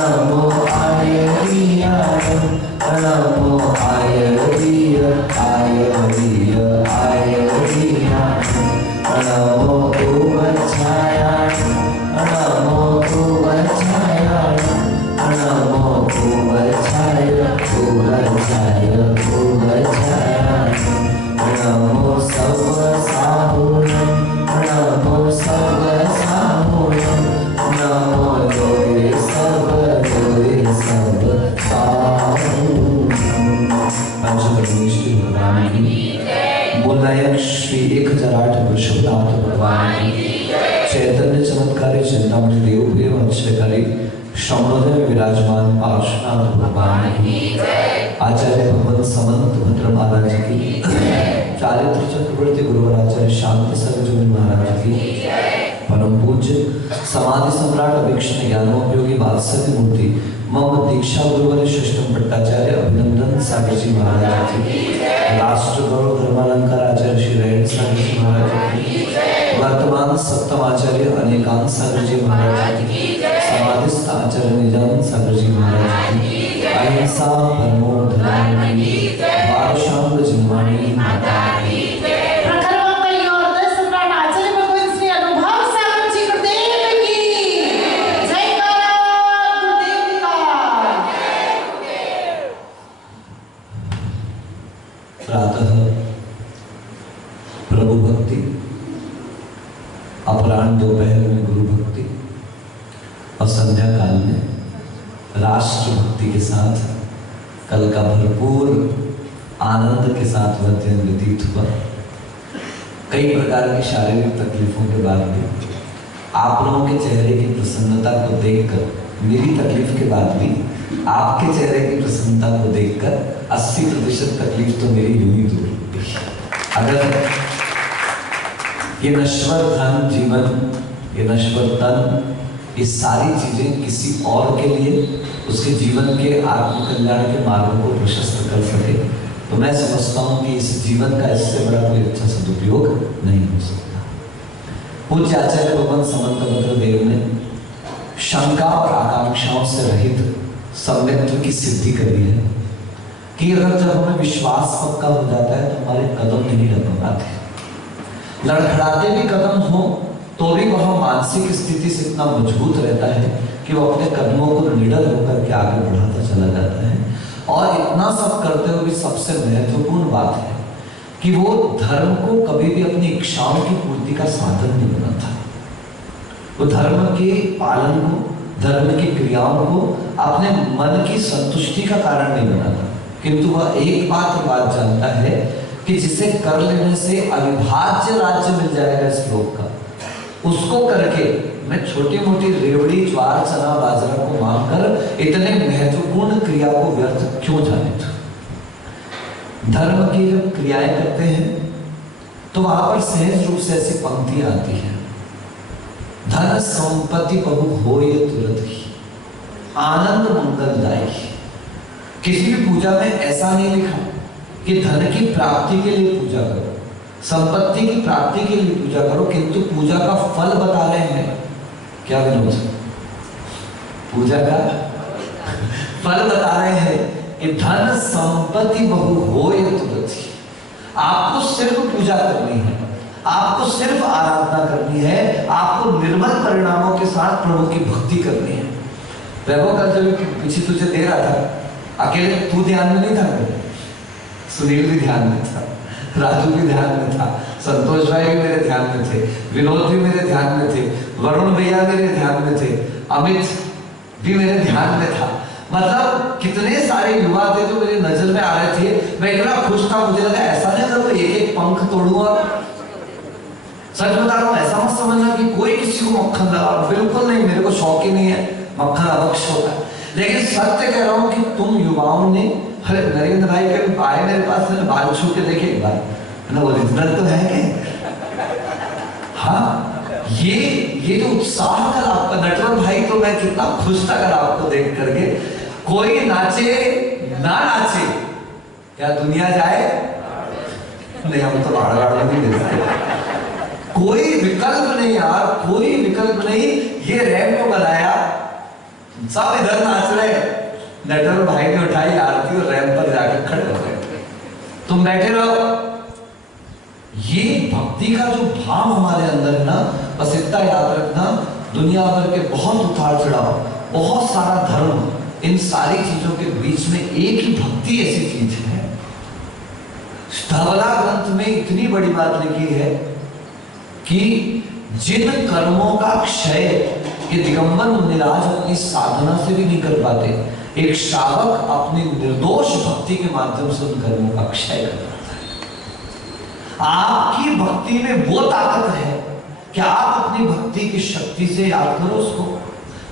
नमो आयरियाणं नमो आयरियाणं नमो उवच्छायाणं नमो उवच्छायाणं नमो उवच्छायाणं नमो सर्वसाहुणं नमो सर्वसाहुणं नमो लोये पंचकर्मेश्वरी भगवान की मूलनायक श्री 1008 पुरुषोत्तम भगवान की चैतन्य चमत्कारी चिंतामणि देव प्रेम अक्षयकारी श्रमोदय में विराजमान पार्श्वनाथ भगवान की आचार्य भगवत समंत भद्र महाराज की चारित्र चक्रवर्ती गुरुवर आचार्य शांत सरजोनी महाराज की परम पूज्य समाधि सम्राट अभिक्षण ज्ञानोपयोगी वात्सल्य मूर्ति मम दीक्षा गुरुवर श्रेष्ठम भट्टाचार्य अभिनंदन सागर जी महाराज की राष्ट्र गौरव धर्मालंकार आचार्य श्री रेण सागर जी महाराज की वर्तमान सप्तम आचार्य अनेकांत सागर जी महाराज की समाधिस्थ आचार्य निजानंद सागर जी महाराज की अहिंसा परमो धर्म की वारशांग जिन्वाणी माता की प्रातः प्रभु भक्ति, अपराह्न दोपहर में गुरु भक्ति और संध्या काल में राष्ट्र भक्ति के साथ कल का भरपूर आनंद के साथ वह दिन व्यतीत हुआ। कई प्रकार की शारीरिक तकलीफों के बाद भी आप लोगों के चेहरे की प्रसन्नता को देखकर, मेरी तकलीफ के बाद भी आपके चेहरे की प्रसन्नता को देखकर 80% तकलीफ तो मेरी यूं ही दूर होती। अगर ये नश्वर धन जीवन, ये नश्वर तन, ये सारी चीजें किसी और के लिए उसके जीवन के आत्मकल्याण के मार्ग को प्रशस्त कर सके तो मैं समझता हूं कि इस जीवन का इससे बड़ा कोई अच्छा सदुपयोग नहीं हो सकता। पूज्य आचार्य भगवान समंत भद्र देव ने शंका और आकांक्षाओं से रहित सम्यक्त्व की सिद्धि करी है कि अगर जब हमें विश्वास पक्का हो जाता है तो हमारे कदम नहीं लड़खड़ाते। लड़खड़ाते भी कदम हो तो भी वह मानसिक स्थिति से इतना मजबूत रहता है कि वो अपने कदमों को निडर होकर के आगे बढ़ाता चला जाता है। और इतना सब करते हुए भी सबसे महत्वपूर्ण बात है कि वो धर्म को कभी भी अपनी इच्छाओं की पूर्ति का साधन नहीं बनाता। वो धर्म के पालन को, धर्म की क्रियाओं को अपने मन की संतुष्टि का कारण नहीं बनाता, किंतु वह एक बात जानता है कि जिसे कर लेने से अविभाज्य राज्य मिल जाएगा इस लोक का, उसको करके मैं छोटी मोटी रेवड़ी ज्वार चना बाजरा को मांगकर इतने महत्वपूर्ण क्रिया को व्यर्थ क्यों जाने दूं। धर्म की जब क्रियाएं करते हैं तो वहां पर सहज रूप से ऐसी पंक्तियां आती हैं, धन संपत्ति बहु होय तुरत ही आनंद मंगलदायी। किसी भी पूजा में ऐसा नहीं लिखा कि धन की प्राप्ति के लिए पूजा करो, संपत्ति की प्राप्ति के लिए पूजा करो, किंतु पूजा का फल बता रहे हैं। क्या विनोद? पूजा का फल बता रहे हैं कि धन संपत्ति बहु होय तुरत ही। आपको सिर्फ पूजा करनी है, आपको सिर्फ आराधना करनी है, आपको निर्मल परिणामों के साथ प्रभु की भक्ति करनी है। वैभव कल जब पीछे तुझे दे रहा था, अकेले तू ध्यान में नहीं था, सुनील भी ध्यान में था, राजू भी ध्यान में था, संतोष भाई भी मेरे ध्यान में थे, विनोद भी मेरे ध्यान में थे, वरुण भैया मेरे ध्यान में थे, अमित भी मेरे ध्यान में था। मतलब कितने सारे युवा थे जो मेरी नजर में आ रहे थे। मैं इतना खुश था, मुझे लगा ऐसा नहीं तो एक एक पंख तोड़ूंगा। सच बता रहा हूँ, ऐसा मत समझना कि कोई किसी को मक्खन लगा, बिल्कुल नहीं, मेरे को शौक ही नहीं है, मक्खन अवक्ष होता है। लेकिन सत्य कह रहा हूँ कि तुम युवाओं ने, अरे नरेंद्र भाई कभी आए मेरे पास, मैंने बाल छू के देखे एक बार, मैंने ओरिजिनल तो है क्या? हाँ, ये जो उत्साह कल आपका, नटवर भाई तो मैं कितना खुश था कल आपको देख करके। कोई नाचे ना नाचे, क्या दुनिया जाए? नहीं, हम तो भाड़ नहीं देते। कोई विकल्प नहीं यार, कोई विकल्प नहीं। ये रैंप बनाया, सब इधर नाच रहे, नटवर भाई ने उठाई आरती और रैंप पर जाकर खड़े हो गए। तुम बैठे रहो। ये भक्ति का जो भाव हमारे अंदर है ना, बस इतना याद रखना, दुनिया भर के बहुत उतार चढ़ाव, बहुत सारा धर्म, इन सारी चीजों के बीच में एक ही भक्ति ऐसी चीज है। धवला ग्रंथ में इतनी बड़ी बात लिखी है कि जिन कर्मों का क्षय ये दिगंबर मुनिराज अपनी साधना से भी नहीं कर पाते, एक श्रावक अपनी निर्दोष भक्ति के माध्यम से उन कर्मों का क्षय कर पाता है। आपकी भक्ति में वो ताकत है कि आप अपनी भक्ति की शक्ति से याद करो उसको।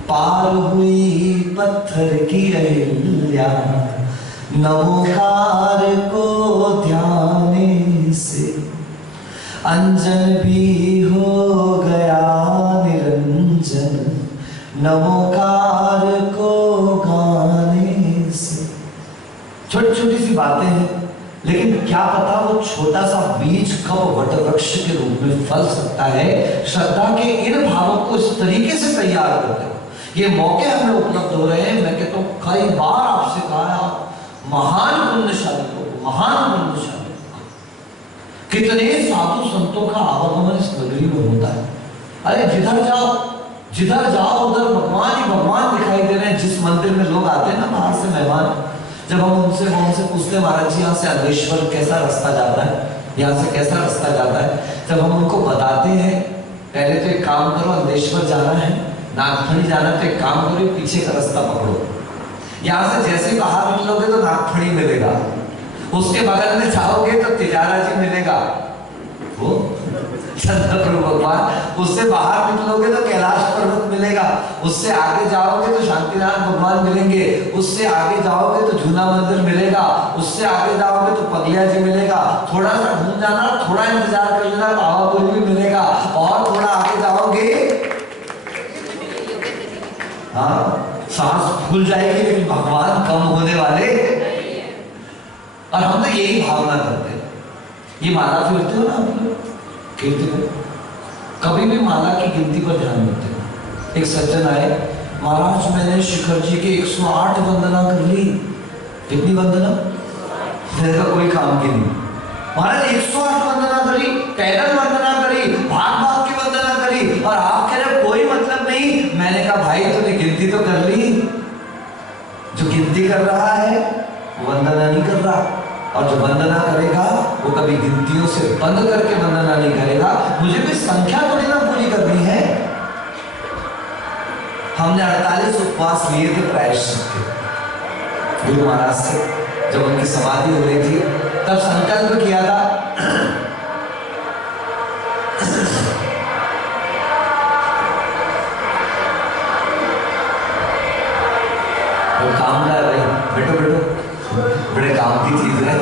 पार हुई पत्थर की अहिल्या, नमोकार को ध्यान से, अंजन भी हो गया निरंजन, नमोकार को गाने से। छोटी छोटी सी बातें हैं, लेकिन क्या पता वो छोटा सा बीज कब वटवृक्ष के रूप में फल सकता है। श्रद्धा के इन भावों को इस तरीके से तैयार करते हो, ये मौके हमें उपलब्ध हो रहे हैं। मैं कहता हूँ कई बार आपसे कहा, महान पुण्यशाली लोग, महान पुण्यशाली, कितने साधु संतों का आवागमन इस नगरी में होता है। अरे जिधर जाओ उधर भगवान ही भगवान दिखाई दे रहे हैं। जिस मंदिर में लोग आते हैं ना बाहर से मेहमान, जब हम उनसे पूछते महाराज जी यहाँ से अंधेश्वर कैसा रास्ता जाता है, यहाँ से कैसा रास्ता जाता है, जब हम उनको बताते हैं पहले तो एक काम करो, अंधेश्वर जाना है, नागफणी जाना, तो एक काम करो पीछे का रास्ता पकड़ो। यहाँ से जैसे बाहर निकलोगे तो नागफणी मिलेगा, उसके बगल में जाओगे तो तिजारा जी मिलेगा, वो चंद्रप्रभु भगवान, उससे बाहर निकलोगे तो कैलाश पर्वत मिलेगा, उससे आगे जाओगे तो शांतिनाथ भगवान मिलेंगे, उससे आगे जाओगे तो झूला मंदिर मिलेगा, उससे आगे जाओगे तो पगलिया जी मिलेगा। थोड़ा सा घूम जाना, थोड़ा इंतजार कर लेना, बाबा पुल भी मिलेगा, और थोड़ा आगे जाओगे हाँ सांस फूल जाएगी, लेकिन भगवान कम होने वाले। और हम तो यही भावना करते हैं। ये माला फिरते हो ना आप लोग, कीर्तन कभी भी माला की गिनती पर ध्यान देते हो। एक सज्जन आए, महाराज मैंने शिखर जी के 108 वंदना कर ली। कितनी वंदना? मेरा कोई काम की नहीं। महाराज 108 वंदना करी, पैदल वंदना करी, भाग भाग की वंदना करी, और आप कह रहे कोई मतलब नहीं। मैंने कहा भाई तूने गिनती तो कर ली, जो गिनती कर रहा है वो वंदना नहीं कर रहा, और जो वंदना करेगा वो कभी गिनतियों से बंद करके वंदना नहीं करेगा। मुझे भी संख्या थोड़ी ना पूरी करनी है। हमने 48 उपवास लिए थे प्रायश्चित के गुरु महाराज से, जब उनकी समाधि हो रही थी तब संकल्प किया था वो काम का है भाई, बैठो बैठो, बड़े काम की चीज है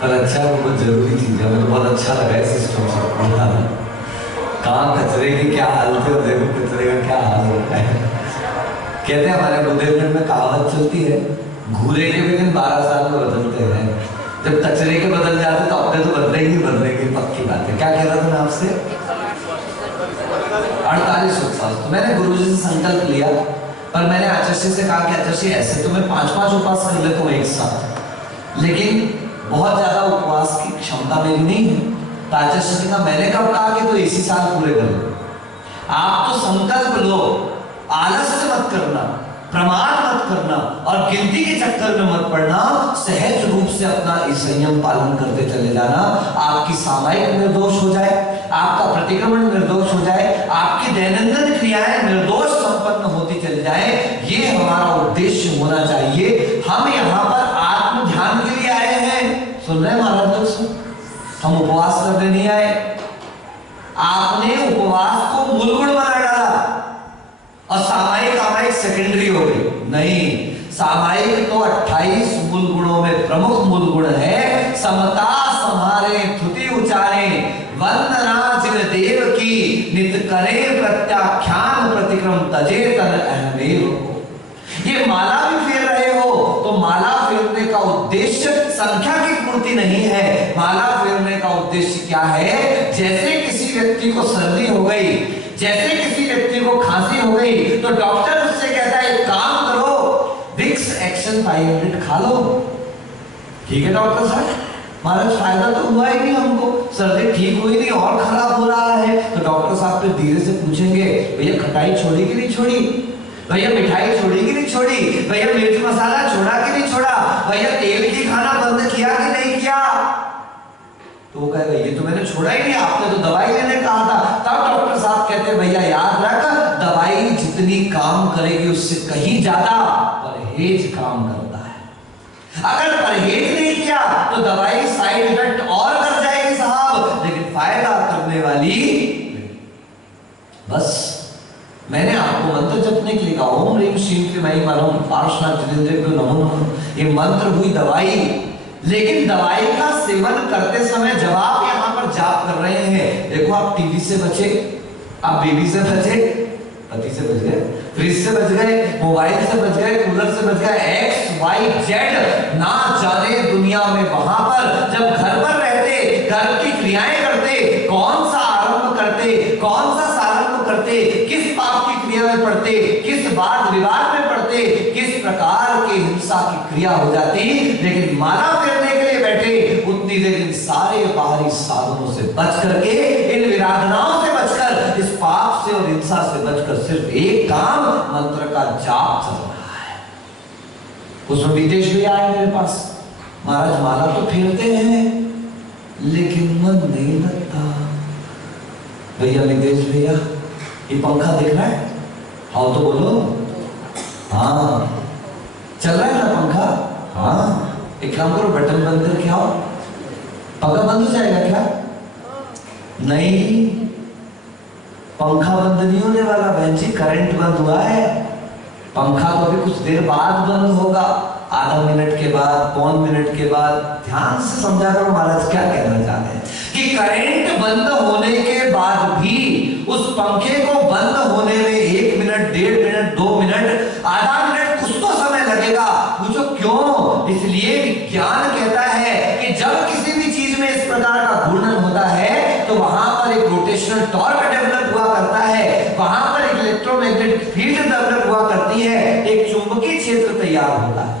पर अच्छा वो बहुत जरूरी चीज है। मुझे बहुत अच्छा लगा है सिस्टम से। कहाँ कचरे की क्या हालत है, देखो कचरे का क्या हाल होता है। कहते हैं हमारे बुंदेलखंड में कहावत चलती है, घूरे के भी दिन 12 साल में बदलते हैं। जब कचरे के बदल जाते तो अपने तो बदलेंगे, पक्की बात है। क्या कह रहा था मैं आपसे? 48 उपवास। तो मैंने गुरुजी से संकल्प लिया, पर मैंने आचार्य से कहा कि आचार्य ऐसे तो मैं 5-5 उपवास कर लेता हूँ एक साथ, लेकिन बहुत ज्यादा उपवास की क्षमता मेरी नहीं है। तो आचार्य ने कहा, मैंने कब कहा कि तो इसी साल पूरे कर लो। आप तो संकल्प लो, आलस्य मत करना, प्रमाण मत करना, और गिनती के चक्कर में मत पड़ना। सहज रूप से अपना संयम पालन करते चले जाना। आपकी सामायिक निर्दोष हो जाए, आपका प्रतिक्रमण निर्दोष हो जाए, आपकी दैनंदिन क्रियाएं निर्दोष संपन्न होती चली जाए, ये हमारा उद्देश्य होना चाहिए। हम यहाँ पर आत्म ध्यान के लिए आए हैं। सुन रहे महाराज दोस्तों, हम उपवास करने नहीं आए। आपने उपवास को मूल गुण बना डाला और सामायिक आमायिक सेकेंडरी हो गई। नहीं, सामायिक तो 28 मूल गुणों में प्रमुख मूल गुण है। समता समारे थुति उचारे, वंदना जिन देव की, नित करे प्रत्याख्यान, प्रतिक्रम तजे तन अहमेव। ये माला भी फेर रहे हो तो माला फेरने का उद्देश्य संख्या की पूर्ति नहीं है। माला फेरने का उद्देश्य क्या है? जैसे किसी व्यक्ति को सर्दी हो गई, जैसे किसी व्यक्ति को खांसी हो गई तो डॉक्टर उससे कहता है एक काम करो, विक्स एक्शन 500 खा लो। ठीक है डॉक्टर साहब, महाराज फायदा तो हुआ ही नहीं हमको, सर्दी ठीक हुई नहीं और खराब हो रहा है। तो डॉक्टर साहब फिर धीरे से पूछेंगे, भैया खटाई छोड़ी कि नहीं छोड़ी, भैया मिठाई छोड़ी कि नहीं छोड़ी, भैया मिर्च मसाला छोड़ा कि नहीं छोड़ा, भैया तेल की खाना बंद किया कि नहीं किया। तो वो कहेगा ये तो मैंने छोड़ा ही नहीं, आपने तो दवाई लेने कहा था। तब डॉक्टर साहब कहते हैं भैया याद रख, दवाई जितनी काम करेगी उससे कहीं ज्यादा परहेज काम करता है। अगर परहेज नहीं किया तो दवाई साइड इफेक्ट और कर जाएगी साहब, लेकिन फायदा करने वाली। बस मैंने आपको मंत्र जपने के लिए कहा, ओम ह्रीम श्रीम क्लीं परम पार्श्वनाथ जितेंद्रियो नमो नमः। ये मंत्र हुई दवाई, लेकिन दवाई का सेवन करते समय जब आप यहाँ पर जाप कर रहे हैं, देखो आप टीवी से बचे, आप बेबी से बचे, पति से बच गए, फ्रिज से बच गए, मोबाइल से बच गए, कूलर से बच गए, XYZ ना जाने दुनिया में वहां पर जब घर पर रहते, घर की क्रियाएं करते, कौन सा आरंभ करते, कौन सा सारंभ करते, किस पाप की क्रिया में पड़ते, किस वाद विवाद में पड़ते, किस प्रकार की हिंसा की क्रिया हो जाती। लेकिन माला फेरने के लिए बैठे उतनी देर इन सारे बाहरी साधनों से बच करके, इन विराधनाओं से बचकर, इस पाप से और हिंसा से बचकर सिर्फ एक काम मंत्र का जाप चल रहा है। उसमें विदेश भी आए मेरे पास, महाराज माला तो फेरते हैं लेकिन मन नहीं लगता। भैया नितेश भैया ये पंखा देख रहा है, हाँ तो बोलो, हाँ चल रहा है ना पंखा, हाँ एक काम करो बटन बंद करके आओ, पंखा बंद हो जाएगा क्या? नहीं, पंखा बंद नहीं होने वाला बहन जी, करंट बंद हुआ है। पंखा तो अभी कुछ देर बाद बंद होगा, आधा मिनट के बाद, पौन मिनट के बाद। ध्यान से समझा करो महाराज क्या कहना चाहते हैं कि करंट बंद होने के बाद भी उस पंखे को बंद होने में 1 मिनट, 1.5 मिनट, 2 मिनट, आधा मिनट, कुछ तो समय लगेगा। पूछो क्यों? इसलिए विज्ञान कहता है कि जब किसी भी चीज में इस प्रकार का घूर्णन होता है तो वहां पर एक रोटेशनल टॉर्क डेवलप हुआ करता है, वहां पर एक इलेक्ट्रोमैग्नेटिक फील्ड डेवलप हुआ करती है, एक चुंबकीय क्षेत्र तैयार होता है।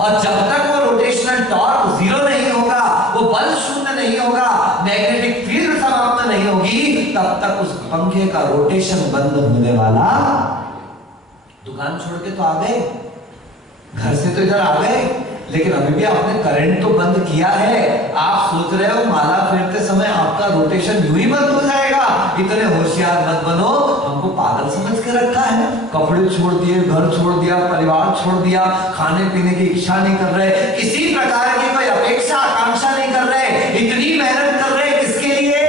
और जब तक वो रोटेशनल टॉर्क 0 नहीं होगा, वो बल शून्य नहीं होगा, मैग्नेटिक फील्ड समाप्त नहीं होगी, तब तक उस पंखे का रोटेशन बंद होने वाला। दुकान छोड़ के तो आ गए, घर से तो इधर आ गए, लेकिन अभी भी आपने करंट तो बंद किया है। आप सोच रहे हो माला फेरते समय आपका रोटेशन यूं ही बंद हो जाएगा। इतने होशियार मत बनो, हमको पागल समझ के रखा है। कपड़े छोड़ दिए, घर छोड़ दिया, परिवार छोड़ दिया, खाने पीने की इच्छा नहीं कर रहे, किसी प्रकार की कोई अपेक्षा आकांक्षा नहीं कर रहे, इतनी मेहनत कर रहे किसके लिए?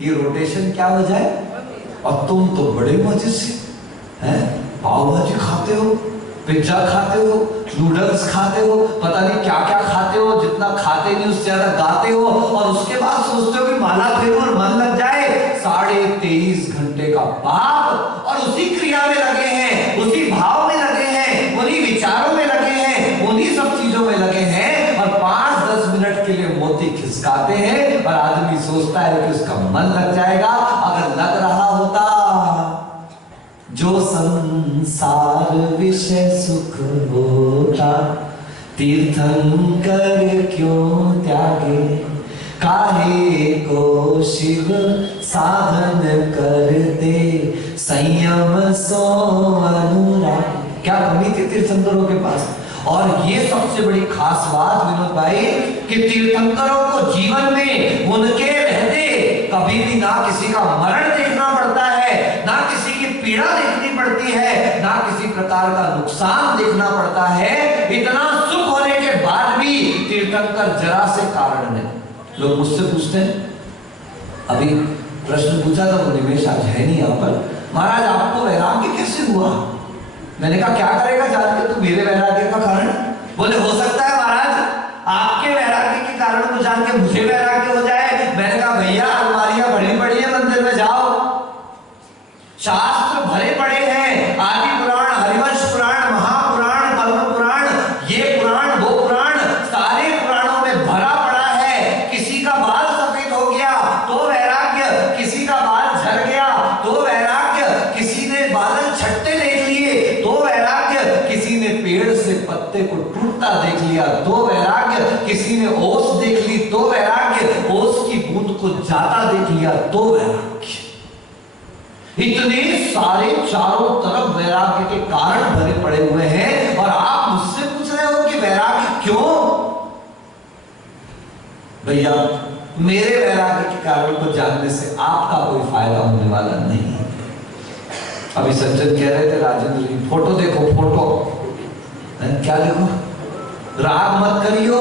ये रोटेशन क्या हो जाए। और तुम तो बड़े मजे से हैं, पाव भाजी खाते हो, पिज्जा खाते हो, नूडल्स खाते हो, पता नहीं क्या क्या खाते हो, जितना खाते नहीं उससे ज्यादा गाते हो, और उसके बाद सोचते हो कि माला फेरो और मन लग जाए। 23.5 घंटे का पाप, और उसी क्रिया में लगे हैं, उसी भाव में लगे हैं, उन्हीं विचारों में लगे हैं, उन्हीं सब चीजों में लगे हैं, और 5-10 मिनट के लिए मोती खिसकाते हैं और आदमी सोचता है कि उसका मन लग जाएगा। अगर लग रहा होता, जो संसार विषय सुख होता, तीर्थंकर क्यों त्यागे, काहे को शिव साधन करते, संयम सो अनुराग। क्या कमी थी तीर्थंकरों के पास? और ये सबसे बड़ी खास बात विनोद भाई कि तीर्थंकरों को जीवन में उनके रहते कभी भी ना किसी का मरण देखना पड़ता है, ना किसी की पीड़ा देखनी पड़ती है, ना किसी प्रकार का नुकसान देखना पड़ता है। इतना सुख होने के बाद भी तीर्थंकर जरा से कारण नहीं। लोग मुझसे पूछते हैं, अभी प्रश्न पूछा था वो निमेश आज है नहीं यहाँ पर, महाराज आपको वैराग्य कैसे हुआ? मैंने कहा क्या करेगा जान के तू मेरे वैराग्य का कारण? बोले हो सकता है महाराज आपके वैराग्य के कारण को जान के मुझे वैराग्य हो जाए। मैंने कहा भैया अलमारियां बड़ी बड़ी है, मंदिर में जाओ, शास्त्र भरे पड़े हैं, आदि पुराण, हरिवंश पुराण, महापुराण, पद्म पुराण, ये पुराण वो पुराण, सारे पुराणों में भरा पड़ा है। किसी का बाल सफेद हो गया तो वैराग्य, तो वैराग्य, किसी ने ओस देख ली तो वैराग्य, ओस की बूंद को जाता देख लिया तो वैराग्य। इतने सारे चारों तरफ वैराग्य के कारण भरे पड़े हुए हैं और आप मुझसे पूछ रहे हो कि वैराग्य क्यों? भैया, मेरे वैराग्य के कारण को जानने से आपका कोई फायदा होने वाला नहीं है। अभी सज्जन कह रहे थे राजेंद्र जी, फोटो देखो, फोटो क्या देखो, राग मत करियो।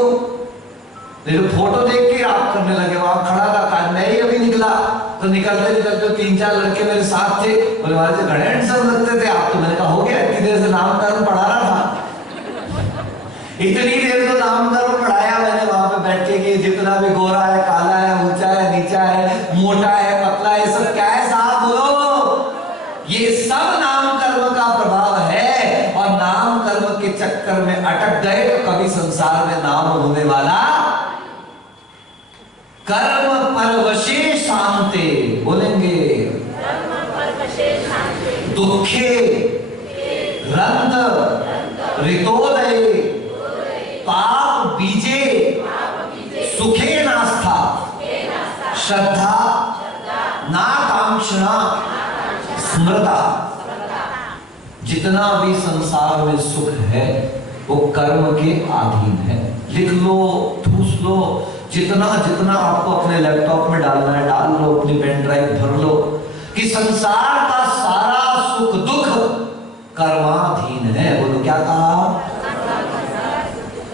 तो फोटो देख के राग करने लगे। वहां खड़ा था, मैं ही अभी निकला तो निकलते निकलते 3-4 लड़के मेरे साथ थे, बोले हमारे से घड़े सब लगते थे आप। तो मैंने कहा हो गया, इतनी देर से नामकरण पढ़ा रहा था, इतनी देर तो नामकरण पढ़ाया मैंने वहां पे बैठ के कि जितना भी गोरा है, काला है, ऊंचा है, नीचा है, मोटा है, पतला है, सब क्या है साहब बोलो? ये सब नाम कर्म का प्रभाव है और नाम कर्म के चक्कर में अटक गए तो कभी संसार में नाम होने वाला। कर्म परवशे शांते, बोलेंगे दुखे रंध ऋतोदय पाप बीजे सुखे नास्था श्रद्धा नाकांक्षणा स्मृता। जितना भी संसार में सुख है वो कर्म के अधीन है। लिख लो, ठूस लो, जितना जितना आपको अपने लैपटॉप में डालना है डाल लो, अपनी पेन ड्राइव भर लो कि संसार का सारा सुख दुख कर्माधीन है। बोलो क्या कहा?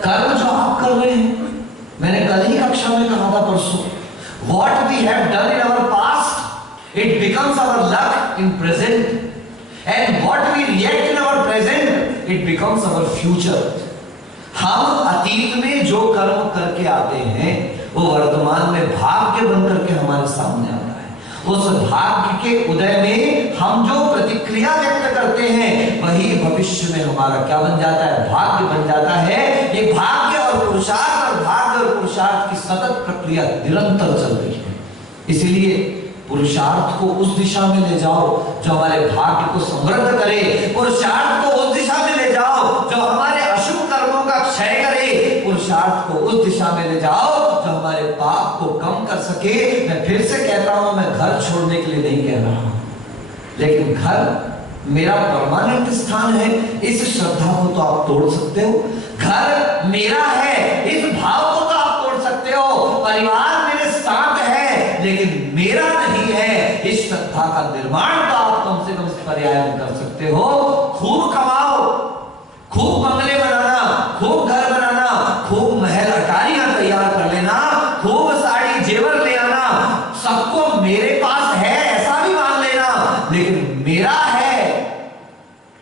कर्म जो आप कर रहे हैं, मैंने कल ही कक्षा में कहा था परसों, what we have done in our past it becomes our luck in present and what we react in our present it becomes our future। हम अतीत में जो कर्म करके आते हैं वो वर्तमान में भाग्य बनकर के हमारे सामने आता है। उस भाग्य के उदय में हम जो प्रतिक्रिया व्यक्त करते हैं वही भविष्य में हमारा क्या बन जाता है? भाग्य बन जाता है। ये भाग्य और पुरुषार्थ और भाग्य और पुरुषार्थ की सतत प्रक्रिया निरंतर चल रही है। इसीलिए पुरुषार्थ को उस दिशा में ले जाओ जो हमारे भाग्य को समृद्ध करे, पुरुषार्थ को उस दिशा में ले जाओ जो हमारे अशुभ कर्मों का क्षय करे, पुरुषार्थ को उस दिशा में ले जाओ जो हमारे पाप को कम कर सके। मैं फिर से कहता हूं, मैं घर छोड़ने के लिए नहीं कह रहा हूं, लेकिन घर मेरा परमानेंट स्थान है, इस श्रद्धा को तो आप तोड़ सकते हो। घर मेरा है, इस भाव को तो आप तोड़ सकते हो। परिवार मेरे साथ है लेकिन मेरा नहीं है, इस श्रद्धा का निर्माण तो आप कम से कम इस पर्याय में कर सकते हो। खूब कमाओ, खूब बंगले बनाना, खूब घर बनाना, खूब महल अटारियां तैयार कर लेना, खूब साड़ी जेवर ले आना, सबको मेरे पास है ऐसा भी मान लेना, लेकिन मेरा है।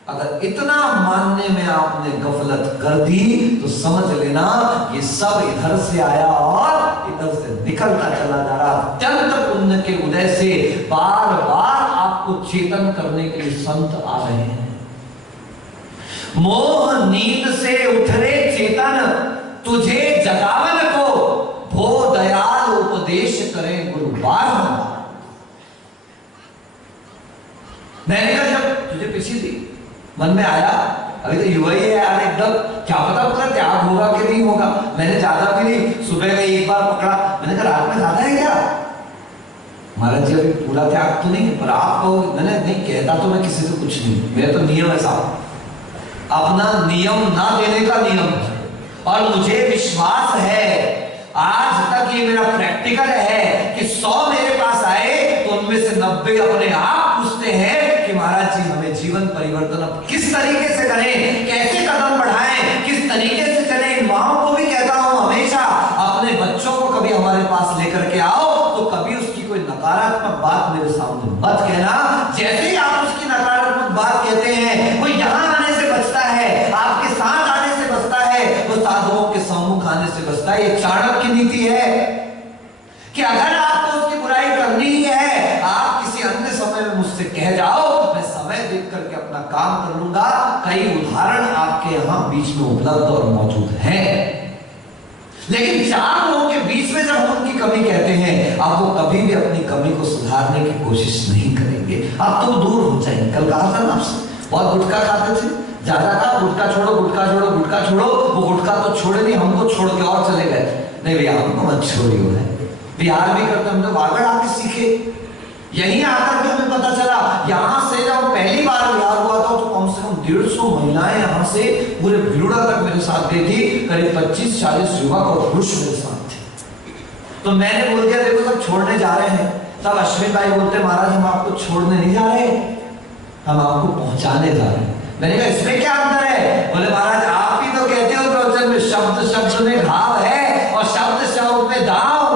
अगर इतना मानने में आपने गफलत कर दी तो समझ लेना ये सब इधर से आया और इधर से निकलता चला जा रहा। अत्यंत पुण्य के उदय से बार बार आपको चेतन करने के लिए संत आ रहे हैं। मोह नींद से उठ रे चेतन, तुझे जगावन को भो दयाल उपदेश करें गुरु बार। मैंने कहा जब तुझे पीछे थी मन में आया, अभी तो युवा ही है यार एकदम, क्या पता पूरा त्याग होगा कि नहीं होगा। मैंने ज्यादा भी नहीं, सुबह में एक बार पकड़ा, मैंने कहा रात में ज्यादा है क्या? महाराज जी अभी पूरा त्याग तो नहीं, पर आपको मैंने नहीं कहता तो मैं किसी से कुछ नहीं, मेरा तो नियम है साहब, अपना नियम ना देने का नियम है। और मुझे विश्वास है, आज तक ये मेरा प्रैक्टिकल है कि 100 मेरे पास आए तो उनमें से 90 अपने आप पूछते हैं कि महाराज जी हमें जीवन परिवर्तन अब किस तरीके से करें, कैसे कदम बढ़ाएं, किस तरीके से चलें। इन माओं को भी कहता हूं हमेशा, अपने बच्चों को कभी हमारे पास लेकर के आओ तो कभी उसकी कोई नकारात्मक बात मेरे सामने मत कहना। जैसे ही आप उसकी नकारात्मक बात कहते हैं वो यहां आने से बचता है, आपके साथ आने से बचता है, वो साधुओं के सम्मुख आने से बचता है। ये चाणक्य की नीति है कि अगर आपको उसकी बुराई करनी ही है, आप किसी अन्य समय में मुझसे कह जाओ, मैं समय देख करके अपना काम कर लूंगा। कई उदाहरण आपके यहां बीच में उपलब्ध और मौजूद हैं। लेकिन 4 लोगों के बीच में जब हम उनकी कमी कहते हैं, आप वो कभी भी अपनी कमी को सुधारने की कोशिश नहीं करेंगे, आप तो दूर हो जाएंगे। कल कहा था ना आपसे, बहुत गुटखा खाते थे, ज्यादा कहा गुटखा छोड़ो गुटखा छोड़ो गुटखा छोड़ो, वो गुटखा तो छोड़े नहीं, हमको छोड़ के और चले गए। नहीं भैया हमको मत छोड़ियो है, बिहार भी करते हम तो बागड़ आके सीखे। यहीं आकर के हमें पता चला, यहाँ से जब पहली बार बिहार हुआ था तो कम से कम 150 महिलाएं यहाँ से पूरे भिड़ुड़ा तक मेरे साथ गई थी, करीब 25-40 युवक और पुरुष मेरे साथ थे। तो मैंने बोल दिया देखो सब छोड़ने जा रहे हैं। तब अश्विन भाई बोलते महाराज हम आपको छोड़ने नहीं जा रहे, हम आपको पहुंचाने जा रहे हैं। मैंने कहा इसमें क्या अंतर है? बोले महाराज आप ही तो कहते हो प्रवचन में शब्द शब्द में भाव है और शब्द शब्द में दाव।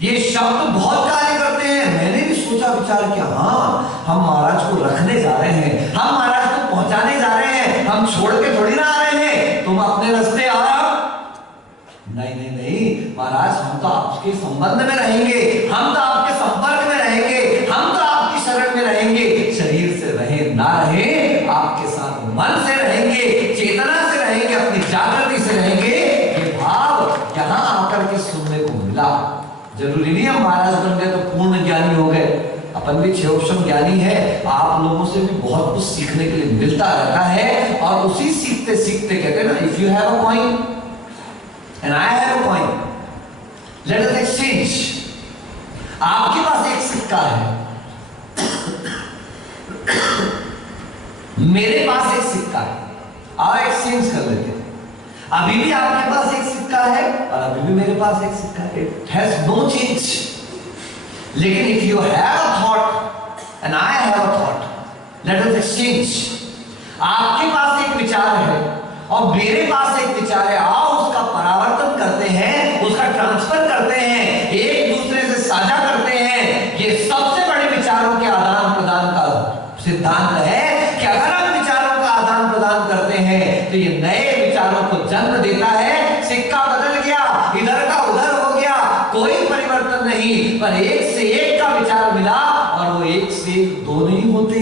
ये शब्द बहुत कार्य करते हैं। मैंने भी सोचा विचार किया, हाँ हम महाराज को रखने जा रहे हैं, हम महाराज को पहुंचाने जा रहे हैं, हम छोड़ के थोड़ी ना आ रहे हैं। तुम अपने रास्ते आओ। नहीं नहीं नहीं महाराज हम तो आपके संबंध में रहेंगे, हम तो आपके संपर्क में रहेंगे, हम तो आपकी शरण में रहेंगे। शरीर से रहे ना रहे आपके साथ मन से रहेंगे, चेतना से रहेंगे, अपनी जागृति से रहेंगे। ये भाव यहाँ आकर के सुनने को मिला। जरूरी नहीं हम महाराज बन गए तो पूर्ण ज्ञानी हो गए, अपन भी क्षयोक्षम ज्ञानी है। आप लोगों से भी बहुत कुछ सीखने के लिए मिलता रहता है। और उसी सीखते सीखते कहते हैं ना, if you have a coin and I have a coin, late us exchange. आपके पास एक सिक्का है, मेरे पास एक सिक्का है, और एक्सचेंज कर लेते हैं। अभी भी आपके पास एक सिक्का है और अभी भी मेरे पास एक सिक्का है। It has no change. लेकिन if you have a thought and I have a thought, let us exchange. आपके पास एक विचार है और मेरे पास एक विचार है, आओ उसका परावर्तन करते हैं, उसका ट्रांसफर करते हैं, एक दूसरे से साझा करते हैं। ये सबसे बड़े विचारों के आदान प्रदान का सिद्धांत है कि अगर हम विचारों का आदान प्रदान करते हैं तो ये नए विचारों को जन्म देता है। सिक्का बदल गया, इधर का उधर हो गया, कोई परिवर्तन नहीं, पर एक से एक का विचार मिला और वो एक से एक दो नहीं होते।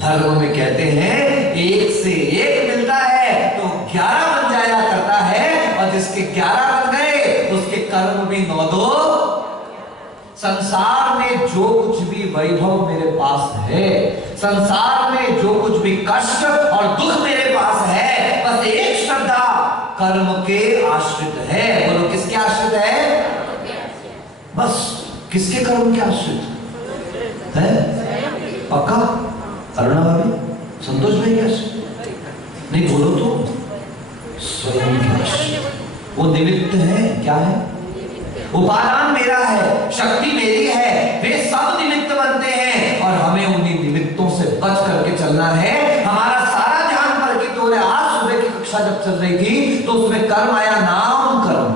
धर्म में कहते हैं एक से एक मिलता है तो 11 बन जाया करता है, और जिसके 11 बन गए उसके कर्म भी 9-2। संसार में जो कुछ भी वैभव मेरे पास है, संसार में जो कुछ भी कष्ट और दुख मेरे पास है, बस एक श्रद्धा कर्म के आश्रित है। बोलो किसके आश्रित है? बस किसके कर्म के आश्रित है? पक्का? अरुणा भाभी, संतोष भाई के आश्रित नहीं? बोलो तो स्वयं के आश्रित। वो निमित्त है, क्या है? उपादान मेरा है, शक्ति मेरी है, वे सब निमित्त बनते हैं और हमें उन्हीं निमित्तों से बच करके चलना है। हमारा सारा ध्यान पर की तो आज सुबह की कक्षा जब चल रही थी तो उसमें कर्म आया, नाम कर्म।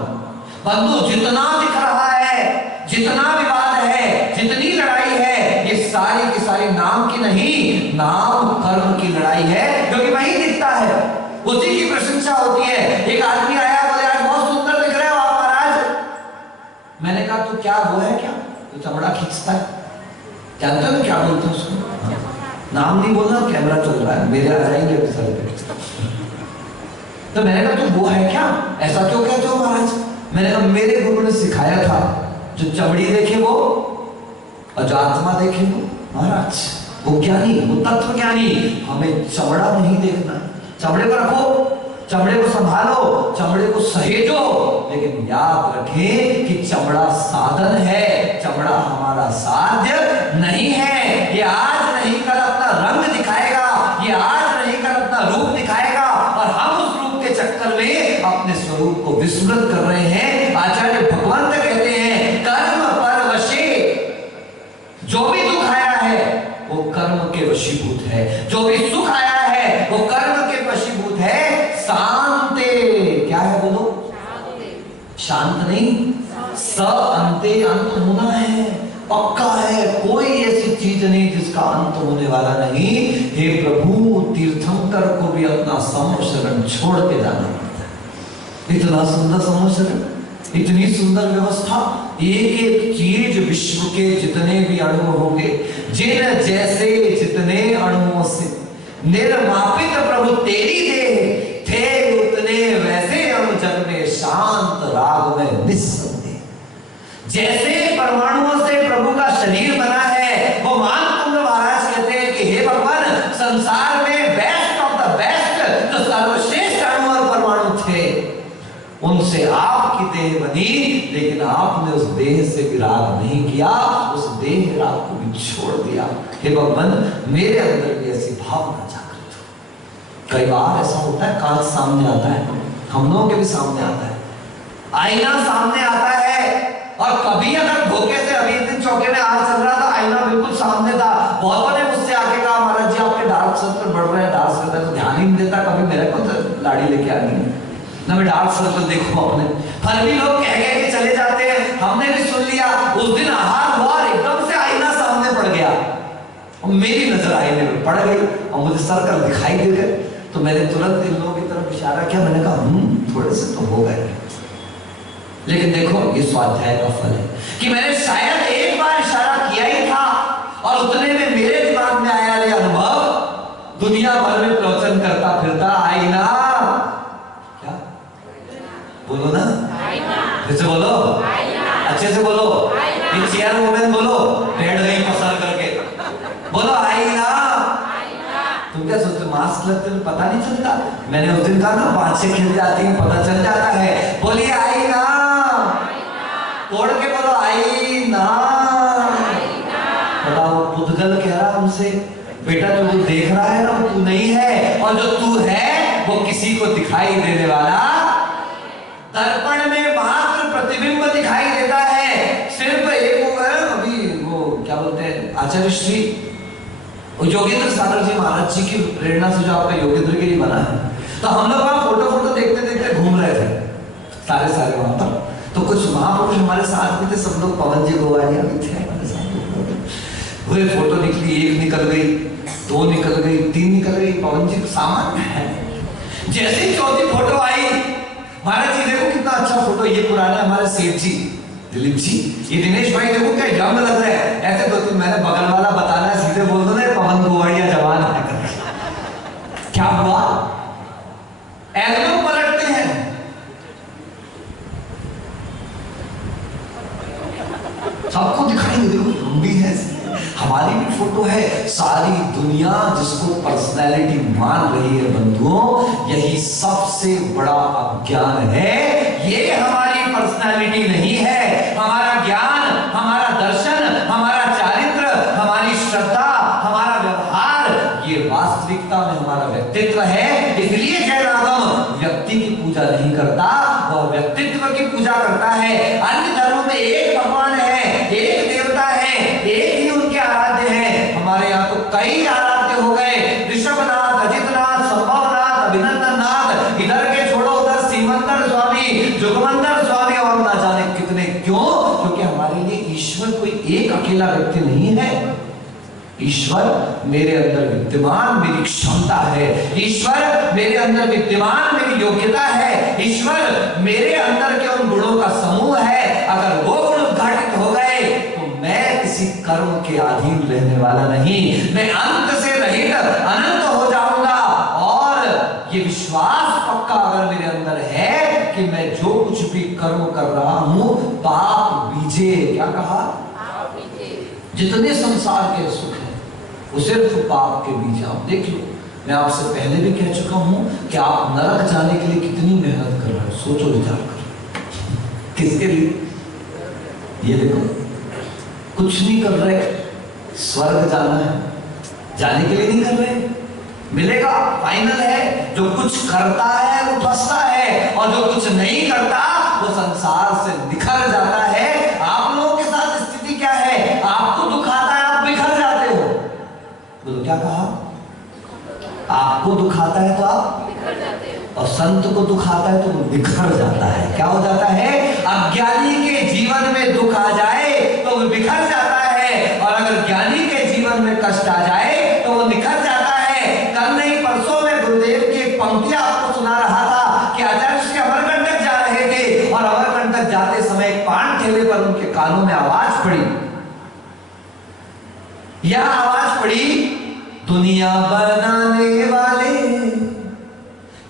बंधु जितना दिख रहा है, जितना विवाद है, जितनी लड़ाई है, ये सारी की सारी नाम की नहीं, नाम कर्म की लड़ाई है। क्योंकि वही दिखता है, उसी की प्रशंसा होती है। एक आदमी आया, बोले आज बहुत सुंदर दिख रहे हो आप महाराज। मैंने कहा तो क्या वो है, क्या तो चमड़ा खींचता है? जानते हो क्या बोलते हैं उसको? नाम नहीं बोलना, कैमरा चल रहा है, मेरे आ जाएंगे अभी सर पे। तो मैंने कहा तो वो है क्या, ऐसा क्यों कहते हो महाराज? मैंने कहा मेरे गुरु ने सिखाया था, जो चमड़ी देखे वो और जो आत्मा देखे वो महाराज, वो ज्ञानी, वो तत्व ज्ञानी। हमें चमड़ा नहीं देखना, चमड़े को रखो, चमड़े को संभालो, चमड़े को सहेजो, लेकिन याद रखें कि चमड़ा साधन है, चमड़ा हमारा साध्य नहीं है। ये आज नहीं कल अपना रंग दिखाएगा, ये आज नहीं कल अपना रूप दिखाएगा, और हम उस रूप के चक्कर में अपने स्वरूप को विस्मृत कर रहे हैं। आचार्य भगवंत कहते हैं कर्म पर वशे, जो भी दुख आया है वो कर्म के वशीभूत है, जो भी सुख आया है वो कर्म के वशीभूत है। शांते, क्या है बोलो? शांत नहीं, स अंते, अंत होना है, पक्का है, कोई ऐसी चीज नहीं जिसका अंत होने वाला नहीं। हे प्रभु, तीर्थंकर को भी अपना समशरण छोड़ के जाना पड़ता है। इतना सुंदर समशरण, इतनी सुंदर व्यवस्था, एक एक चीज विश्व के जितने भी अणु होंगे, जिन जैसे जितने अणुओं से निर्मापित प्रभु तेरी देह थे, उतने वैसे अणु जन्मे शांत राग में निस्संदेह। जैसे परमाणुओं से प्रभु का शरीर बना है, वो मान कुंभ महाराज कहते हैं कि हे भगवान, संसार मुझसे आपकी देह बनी, लेकिन आपने उस देह से विराग नहीं किया, उस देह राग को भी छोड़ दिया। हे भगवान, मेरे अंदर भी ऐसी भावना जागृत हो। कई बार ऐसा होता है, काल सामने आता है, हम लोगों के भी सामने आता है, आईना सामने आता है, और कभी अगर धोखे से, अभी दिन चौके में आज चल रहा था, आईना बिल्कुल सामने था, बहुतों ने मुझसे आके कहा महाराज जी आपके डार्क सर्कल बढ़ रहे हैं, डार्क सर्कल, तो ध्यान ही नहीं देता कभी मेरे को, तो लाड़ी लेके आ गई ना, मैं डार्क सर्कल देखो अपने, फिर भी लोग कह के चले जाते हैं। हमने भी सुन लिया, उस दिन आहार हुआ और एकदम से आईना सामने पड़ गया, और मेरी नजर आईने में पड़ गई और मुझे सर्कल दिखाई दे गए, तो मैंने तुरंत इन लोगों की तरफ इशारा किया, मैंने कहा थोड़े से तो हो गए, लेकिन देखो ये स्वाध्याय का फल है कि मैंने शायद एक बार इशारा किया ही था, और उतने में मेरे दिमाग में आया ये अनुभव, दुनिया भर में प्रवचन करता फिरता आईना, क्या बोलो ना, फिर से बोलो, अच्छे से बोलो, ये चेयर वुमेन बोलो, बैठ गई पसर करके, बोलो आईना। तुम क्या सोचते मास्क लगते तो पता नहीं चलता? मैंने उस दिन कहा ना, 5-6 खिल जाती है, पता चल जाता है। बोलिए आईना, तोड़ के बोलो आईना। बताओ, पुद्गल कह रहा हमसे, बेटा जो तू देख रहा है ना वो तू नहीं है, और जो तू है वो किसी को दिखाई देने वाला, दर्पण में मात्र प्रतिबिंब दिखाई देता है। सिर्फ एक वो है, अभी वो क्या बोलते हैं, आचार्य श्री योगेंद्र सागर जी महाराज जी की प्रेरणा से जो आपका योगेंद्र गिरी बना है, तो हम लोग वहां फोटो देखते देखते घूम रहे थे सारे वहां पर, तो कुछ महापुरुष हमारे साथ भी थे, सब लोग, पवन जी गोवालिया भी थे हमारे साथ, पूरे फोटो निकली, 1 निकल गई, 2 निकल गई, 3 निकल गई, पवन जी सामान्य है। जैसे ही 4थी फोटो आई, महाराज जी देखो कितना अच्छा फोटो, ये पुराना हमारे सेठ जी दिलीप जी, ये दिनेश भाई देखो क्या यंग लग रहा है, ऐसे 2-3, मैंने बगल वाला बताना है, सीधे बोल दो ना पवन गोवाड़िया जवान है, क्या हुआ, एल्बम पलटते हैं, सबको दिखाई दे, देखो हम भी है, हमारी भी फोटो है, सारी दुनिया जिसको पर्सनैलिटी मान रही है बंधुओं, यही सबसे बड़ा अज्ञान है। ये हमारी पर्सनैलिटी नहीं है, हमारा ज्ञान, हमारा दर्शन, हमारा चारित्र, हमारी श्रद्धा, हमारा व्यवहार, ये वास्तविकता में हमारा व्यक्तित्व है। इसलिए जयरागम व्यक्ति की पूजा नहीं करता, वह व्यक्तित्व की पूजा करता है। अन्य धर्मों में एक भगवान है, एक देवता है, एक ही उनके आराध्य हैं। हमारे यहाँ तो कई आराध्य हो गए, ऋषभनाथ, अजितनाथ, संभवनाथ, अभिनंदननाथ, इधर के छोड़ो उधर सीमंतर स्वामी, जुगमंतर स्वामी, और ना जाने कितने। क्यों? क्योंकि हमारे लिए ईश्वर कोई एक अकेला व्यक्ति नहीं है। ईश्वर मेरे अंदर विद्यमान मेरी क्षमता है, ईश्वर मेरे अंदर विद्यमान मेरी योग्यता है, ईश्वर मेरे अंदर के उन गुणों का समूह है। अगर वो गुण उद्घाटित हो गए तो मैं किसी कर्म के अधीन रहने वाला नहीं, मैं अंत से रहित अनंत हो जाऊंगा। और ये विश्वास पक्का अगर मेरे अंदर है कि मैं जो कुछ भी कर्म कर रहा हूं, पाप बीजे, क्या कहा, जितने संसार के सुख है वो सिर्फ पाप के बीज। आप देख लो, मैं आपसे पहले भी कह चुका हूं कि आप नरक जाने के लिए कितनी मेहनत कर रहे हो, सोचो विचार करो, किसके लिए? ये देखो, कुछ नहीं कर रहे, स्वर्ग जाना है, जाने के लिए नहीं कर रहे, मिलेगा, फाइनल है। जो कुछ करता है वो फंसता है, और जो कुछ नहीं करता वो संसार से निखर जाता है। आप लोगों के साथ स्थिति क्या है? आपको दुख आता है, आप बिखर जाते हो। बोलो, क्या कहा? आपको दुख आता है तो आप बिखर जाते हो, और संत को दुख आता है तो वो बिखर जाता है। क्या हो जाता है? अज्ञानी के जीवन में दुख आ जाए तो वो बिखर जाता है, और अगर ज्ञानी के जीवन में कष्ट आ जाए तो वो निखर जाता है। कल नहीं परसों में गुरुदेव की एक पंक्ति आपको सुना रहा था कि आचार्य श्री अमरकंटक जा रहे थे, और अमरकंटक जाते समय एक पान ठेले पर उनके कानों में आवाज पड़ी। यह आवाज पड़ी, दुनिया बनाने वाले,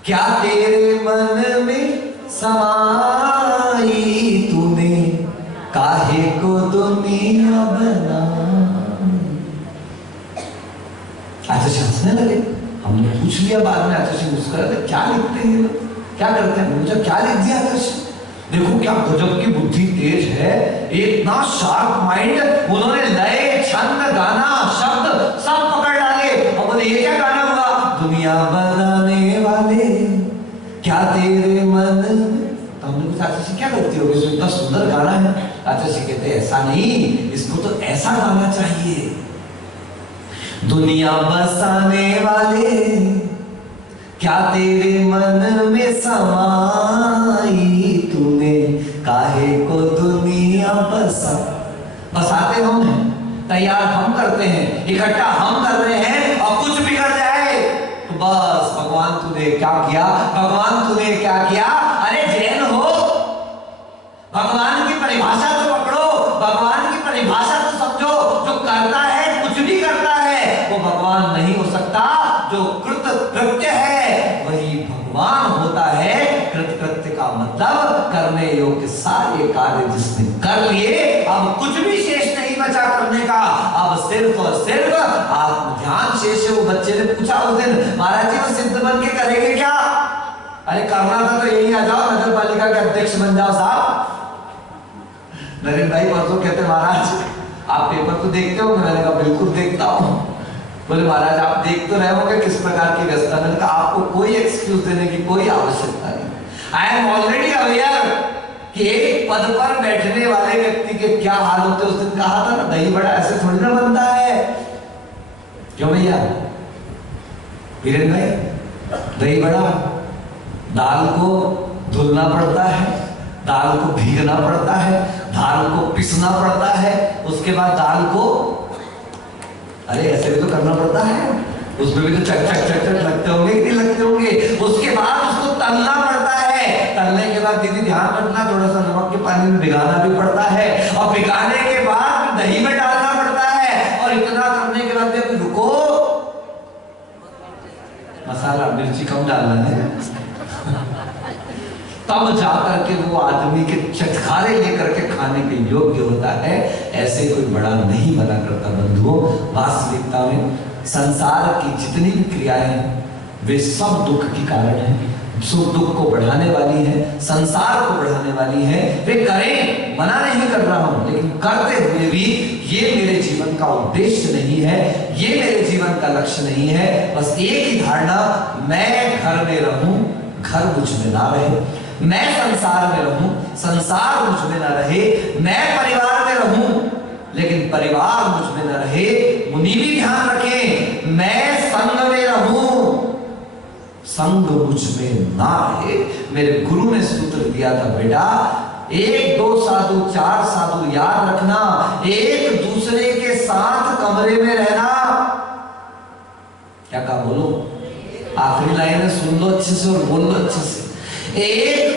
क्या तेरे मन में समाई तूने, काहे को दुनिया बना। आचार्य हंसने लगे। हमने पूछ लिया बाद में, आचार्य मुस्कुराते, क्या लिखते हैं लोग, क्या करते हैं? मुझे क्या लिख दिया आचार्य? देखो क्या गजब की बुद्धि तेज है, इतना शार्प माइंड, उन्होंने लय, छंद, गाना, शब्द सब पकड़ डाले और बोले ये क्या गाना हुआ, दुनिया बनाने वाले क्या तेरे मन। तो हमने पूछा चाचा जी क्या करती होगी, इसमें इतना सुंदर गाना है। चाचा जी कहते ऐसा नहीं, इसको तो ऐसा गाना चाहिए, दुनिया बसाने वाले क्या तेरे मन में समाई, तूने काहे को दुनिया बसाते हम हैं, तैयार हम करते हैं, इकट्ठा हम कर रहे हैं, और कुछ बिगड़ जाए तो बस भगवान तूने क्या किया, भगवान तूने क्या किया। अरे जैन हो, भगवान की परिभाषा तो पकड़ो, भगवान की परिभाषा तो समझो, जो करता है कुछ भी करता है वो भगवान नहीं हो सकता, जो कृत कृत्य है वही भगवान होता है। कृत कृत्य का मतलब करने योग्य सारे कार्य जिसने कर लिए, अब कुछ भी शेष नहीं बचा करने का, अब सिर्फ और सिर्फ आत्म ध्यान शेष है। वो बच्चे ने पूछा उस दिन, महाराज जी वो सिद्ध बन के करेंगे क्या, अरे करना था तो यही आ जाओ, नगर पालिका के अध्यक्ष बन जाओ साहब। नरेंद्र भाई परसों कहते महाराज आप पेपर तो देखते हो, मैंने कहा बिल्कुल देखता हूँ। बोले महाराज आप देख तो रहे होंगे किस प्रकार की व्यवस्था, मैंने कहा आपको कोई एक्सक्यूज देने की कोई आवश्यकता नहीं। आई एम ऑलरेडी अवेयर कि एक पद पर बैठने वाले व्यक्ति के क्या हाल होते। उस दिन कहा था ना दही बड़ा ऐसे थोड़ी ना बनता है, क्यों भैया वीरेन भाई, दही बड़ा दाल को धुलना पड़ता है, दाल को भीगना पड़ता है, दाल को पिसना पड़ता है, उसके बाद दाल को अरे ऐसे भी तो करना पड़ता है, उसमें भी तो चक चक चक चक लगते होंगे कि नहीं लगते होंगे, उसके बाद उसको तलना पड़ता है, तलने के बाद दीदी ध्यान रखना थोड़ा सा नमक के पानी में भिगाना भी पड़ता है, और भिगाने के बाद दही में डालना पड़ता है, और इतना करने के बाद जब रुको मसाला मिर्ची कम डालना है तब जाकर के वो आदमी के चटखारे लेकर के खाने के योग्य होता है। ऐसे कोई बड़ा नहीं बना करता बंधुओं। वास्तविकता में संसार की जितनी भी क्रियाएं हैं वे सब दुख की कारण है, सुख दुख को बढ़ाने वाली है, संसार को बढ़ाने वाली है। वे करें, मना नहीं कर रहा हूं, लेकिन करते हुए भी ये मेरे जीवन का उद्देश्य नहीं है, ये मेरे जीवन का लक्ष्य नहीं है। बस एक ही धारणा, मैं घर में रहूं, घर मुझ में ना रहे, मैं संसार में रहूं, संसार मुझ में ना रहे, मैं परिवार में रहूं लेकिन परिवार मुझ में न रहे। मुनि भी ध्यान रखें, मैं संग में रहूं, संग मुझ में ना रहे। मेरे गुरु ने सूत्र दिया था, बेटा 1 2 साधु 4 साधु याद रखना, एक दूसरे के साथ कमरे में रहना। क्या कहा बोलो, आखिरी लाइन है, सुन लो अच्छे से और बोल लो अच्छे से। एक